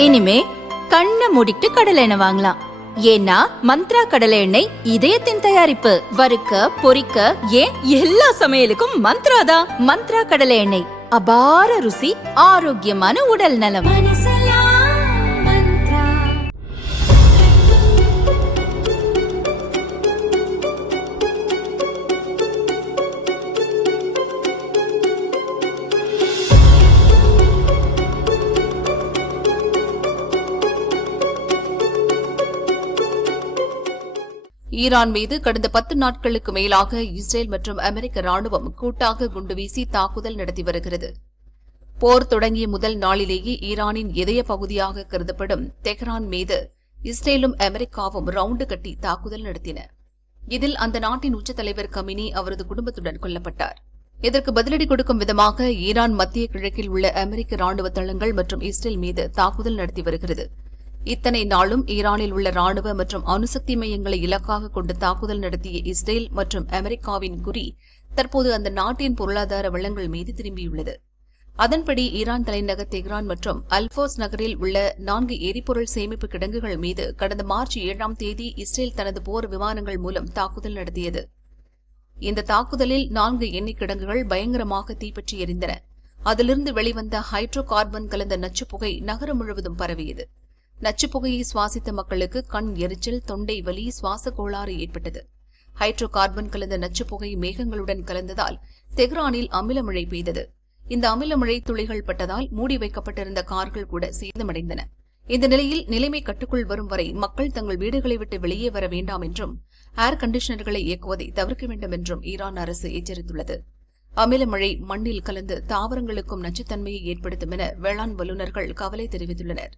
இனிமே கண்ணை மூடிட்டு கடலை எண்ணெய் வாங்கலாம். ஏன்னா மந்த்ரா கடலை எண்ணெய் இதயத்தின் தயாரிப்பு. வறுக்க பொரிக்க ஏன் எல்லா சமையலுக்கும் மந்த்ரா தான். மந்த்ரா கடலை எண்ணெய், அபார ருசி, ஆரோக்கியமான உடல் நலம். ஈரான் மீது கடந்த 10 நாட்களுக்கு மேலாக இஸ்ரேல் மற்றும் அமெரிக்க ராணுவம் கூட்டாக குண்டுவீசி தாக்குதல் நடத்தி வருகிறது. போர் தொடங்கிய முதல் நாளிலேயே ஈரானின் இதய பகுதியாக கருதப்படும் தெஹ்ரான் மீது இஸ்ரேலும் அமெரிக்காவும் ரவுண்டு கட்டி தாக்குதல் நடத்தின. இதில் அந்த நாட்டின் உச்ச தலைவர் கமினி அவரது குடும்பத்துடன் கொல்லப்பட்டார். இதற்கு பதிலடி கொடுக்கும் விதமாக ஈரான் மத்திய கிழக்கில் உள்ள அமெரிக்க ராணுவ தளங்கள் மற்றும் இஸ்ரேல் மீது தாக்குதல் நடத்தி வருகிறது. இத்தனை நாளும் ஈரானில் உள்ள ராணுவ மற்றும் அணுசக்தி மையங்களை இலக்காக கொண்டு தாக்குதல் நடத்திய இஸ்ரேல் மற்றும் அமெரிக்காவின் குறி தற்போது அந்த நாட்டின் பொருளாதார வளங்கள் மீது திரும்பியுள்ளது. அதன்படி ஈரான் தலைநகர் தெஹ்ரான் மற்றும் அல்போஸ் நகரில் உள்ள 4 எரிபொருள் சேமிப்பு கிடங்குகள் மீது கடந்த மார்ச் 7ஆம் தேதி இஸ்ரேல் தனது போர் விமானங்கள் மூலம் தாக்குதல் நடத்தியது. இந்த தாக்குதலில் 4 எண்ணெய் கிடங்குகள் பயங்கரமாக தீப்பற்றி எரிந்தன. அதிலிருந்து வெளிவந்த ஹைட்ரோ கார்பன் கலந்த நச்சுப்புகை நகரம் முழுவதும் பரவியது. நச்சுப்புகையை சுவாசித்த மக்களுக்கு கண் எரிச்சல், தொண்டை வலி, சுவாச கோளாறு ஏற்பட்டது. ஹைட்ரோ கார்பன் கலந்த நச்சுப்புகை மேகங்களுடன் கலந்ததால் தெஹ்ரானில் அமிலமழை பெய்தது. இந்த அமிலமழை துளிகள் பட்டதால் மூடி வைக்கப்பட்டிருந்த கார்கள் கூட சேதமடைந்தன. இந்த நிலையில் நிலைமை கட்டுக்குள் வரும் வரை மக்கள் தங்கள் வீடுகளை விட்டு வெளியே வர வேண்டாம் என்றும் ஏர் கண்டிஷனர்களை இயக்குவதை தவிர்க்க வேண்டும் என்றும் ஈரான் அரசு எச்சரித்துள்ளது. அமிலமழை மண்ணில் கலந்து தாவரங்களுக்கும் நச்சுத்தன்மையை ஏற்படுத்தும் என வேளாண் வல்லுநர்கள் கவலை தெரிவித்துள்ளனர்.